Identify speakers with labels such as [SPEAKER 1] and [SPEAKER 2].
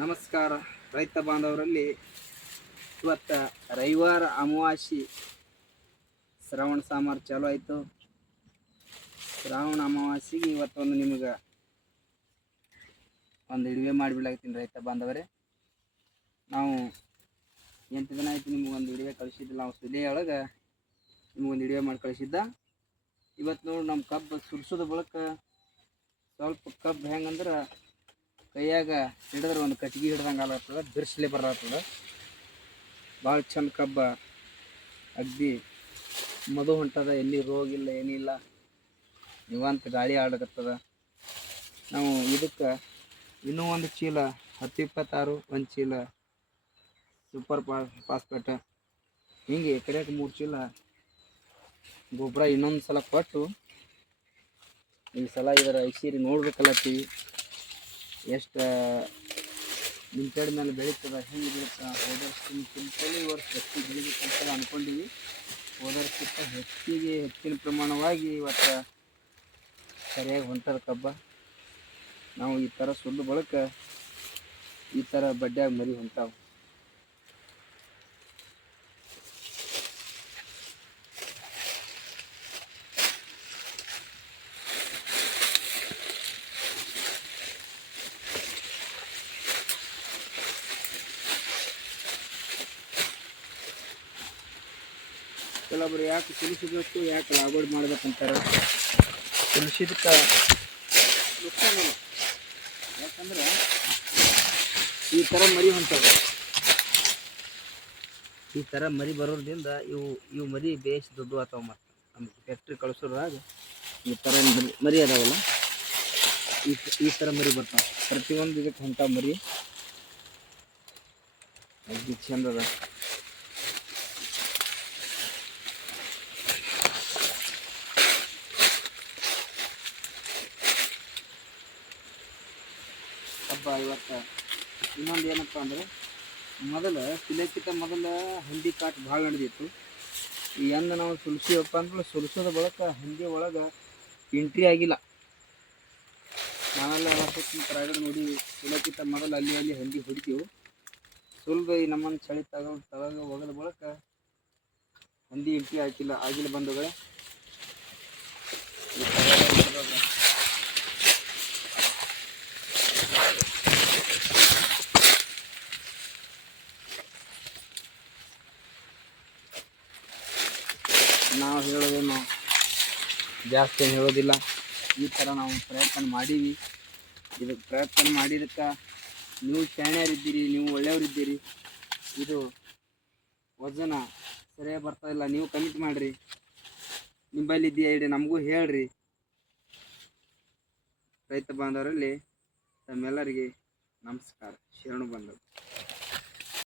[SPEAKER 1] ನಮಸ್ಕಾರ. ರೈತ ಬಾಂಧವರಲ್ಲಿ ಇವತ್ತು ರವಿವಾರ ಅಮಾವಾಸಿ ಶ್ರಾವಣ ಸಾಮಾರು ಚಾಲೂ ಆಯಿತು. ಶ್ರಾವಣ ಅಮಾವಾಸ್ಯೆಗೆ ಇವತ್ತೊಂದು ನಿಮಗೆ ಒಂದು ಇಡುವೆ ಮಾಡಿಬಿಡ್ಲಾಗ್ತೀನಿ ರೈತ ಬಾಂಧವರೇ. ನಾವು ಎಂಟು ದಿನ ಆಯಿತು ನಿಮಗೊಂದು ಇಡುವೆ ಕಳಿಸಿದ್ದಿಲ್ಲ ನಾವು ಒಳಗೆ ನಿಮ್ಗೊಂದು ಇಡುವೆ ಮಾಡಿ ಕಳಿಸಿದ್ದ. ಇವತ್ತು ನೋಡಿ ನಮ್ಮ ಕಬ್ಬು ಸುರ್ಸೋದ ಬಳಕ ಸ್ವಲ್ಪ ಕಬ್ಬು ಹೆಂಗಂದ್ರೆ ಕೈಯಾಗ ಹಿಡಿದ್ರೆ ಒಂದು ಕಟ್ಗೆ ಹಿಡ್ದಂಗೆ ಆಗತ್ತದ ಬಿರ್ಸ್ಲೆ ಬರತ್ತದ ಭಾಳ ಚಂದ ಕಬ್ಬ, ಅಗ್ದಿ ಮದು ಹೊಂಟದ, ಎಲ್ಲಿ ರೋಗ ಇಲ್ಲ, ಏನಿಲ್ಲ. ನಿವಾಂತ ಗಾಳಿ ಆಡಕತ್ತದ. ನಾವು ಇದಕ್ಕೆ ಇನ್ನೂ ಒಂದು ಚೀಲ ಹತ್ತು ಇಪ್ಪತ್ತಾರು ಒಂದು ಚೀಲ ಸೂಪರ್ ಪಾ ಪಾಸ್ಪೇಟ ಹಿಂಗೆ ಕಡೆಗೆ ಮೂರು ಚೀಲ, ಗೊಬ್ಬರ ಇನ್ನೊಂದು ಸಲ ಕೊಟ್ಟು ಈ ಸಲ ಇದರ ಐಸೀರಿ ನೋಡ್ಬೇಕಲ್ಲತ್ತೀವಿ. ಎಷ್ಟು ಕಡೆ ಮೇಲೆ ಬೆಳೀತದ, ಹೆಂಗೆ ಬೆಳೀತದ ಹೋದ ವರ್ಷಕ್ಕಿಂತ ಸಿಂಪಲ್ ಈ ವರ್ಷ ಹೆಚ್ಚಿಗೆ ಬೆಳಿಬೇಕಂತ ಅಂದ್ಕೊಂಡಿವಿ ಹೋದ ಹೆಚ್ಚಿಗೆ ಹೆಚ್ಚಿನ ಪ್ರಮಾಣವಾಗಿ ಇವತ್ತು ಸರಿಯಾಗಿ ಹೊಂಟದ ಕಬ್ಬ. ನಾವು ಈ ಥರ ಸುಳ್ಳು ಬಳಕ ಈ ಥರ ಬಡ್ಡ್ಯಾಗ ಮರಿ ಹೊಂಟಾವು ಕೆಲವೊಬ್ರು ಯಾಕೆ ತುಳಸಿಬೇಕು ಯಾಕೆ ಲಾಗೋಡ್ ಮಾಡ್ಬೇಕಂತಾರೆ ತುಳಸಿದಕ್ಕೆ ನುಕ್ಸಾನ ಯಾಕಂದ್ರೆ ಈ ಥರ ಮರಿ ಹೊಂಟವೆ. ಈ ಥರ ಮರಿ ಬರೋದ್ರಿಂದ ಇವು ಇವು ಮರಿ ಬೇಸ್ ದುಡ್ಡು ಅಥವಾ ಮತ್ತೆ. ನಮ್ಗೆ ಫ್ಯಾಕ್ಟ್ರಿ ಕಳಿಸೋದ್ರಾಗ ಈ ಥರ ಮರಿ ಮರಿ ಅದಾವಲ್ಲ? ಈ ಈ ಥರ ಮರಿ ಬರ್ತಾವೆ. ಪ್ರತಿಯೊಂದು ಇದಕ್ಕೆ ಹೊಂಟ ಮರಿ. ಅಗ್ದಿ ಚಂದ ಅದ. ಹಬ್ಬ ಇವತ್ತು. ಇನ್ನೊಂದು ಏನಪ್ಪ ಅಂದ್ರೆ, ಮೊದಲು ಸಿಲೆಕ್ಕಿಂತ ಮೊದಲು ಹಂದಿ ಕಾಟ್ ಭಾಳ ನಡೆದಿತ್ತು. ಎಂದ ನಾವು ಸುಲಿಸಿವಪ್ಪ ಅಂದ್ರೆ ಸುಲಿಸೋದ ಬಳಕ ಹಂದಿ ಒಳಗೆ ಎಂಟ್ರಿ ಆಗಿಲ್ಲ. ನಾವೆಲ್ಲ ಸುತ್ತ ನೋಡಿ ಸಿಲೆಕ್ಕಿಂತ ಮೊದಲು ಅಲ್ಲಿ ಅಲ್ಲಿ ಹಂದಿ ಹೊಡಿತೀವಿ. ಸುಲಿದು ಈ ನಮ್ಮನ್ನು ಚಳಿ ತಗೊಂಡು ತಳಗ ಹೋಗೋದ ಬಳಕ ಹಂದಿ ಎಂಟ್ರಿ ಹಾಕಿಲ್ಲ. ಆಗಿಲ್ಲ ಬಂಧುಗಳೇ ಈ ಥರ ಎಲ್ಲ ಇರೋದು. ನಾವು ಹೇಳೋದೇನು ಜಾಸ್ತಿ ಹೇಳೋದಿಲ್ಲ. ಈ ಥರ ನಾವು ಪ್ರಯತ್ನ ಮಾಡೀವಿ. ಇದಕ್ಕೆ ಪ್ರಯತ್ನ ಮಾಡಿದಕ್ಕೆ ನೀವು ಶಾಣ್ಯರಿದ್ದೀರಿ ನೀವು ಒಳ್ಳೆಯವರಿದ್ದೀರಿ. ಇದು ವಜನ ಸರಿಯಾಗಿ ಬರ್ತಾ ಇಲ್ಲ. ನೀವು ಕಮಿಟ್ ಮಾಡಿರಿ. ನಿಂಬಲ್ಲಿ ಇದೆಯಾ ಇಡಿ, ನಮಗೂ ಹೇಳ್ರಿ. ರೈತ ಬಾಂಧವರಲ್ಲಿ ತಮ್ಮೆಲ್ಲರಿಗೆ ನಮಸ್ಕಾರ. ಶರಣು ಬಂದರು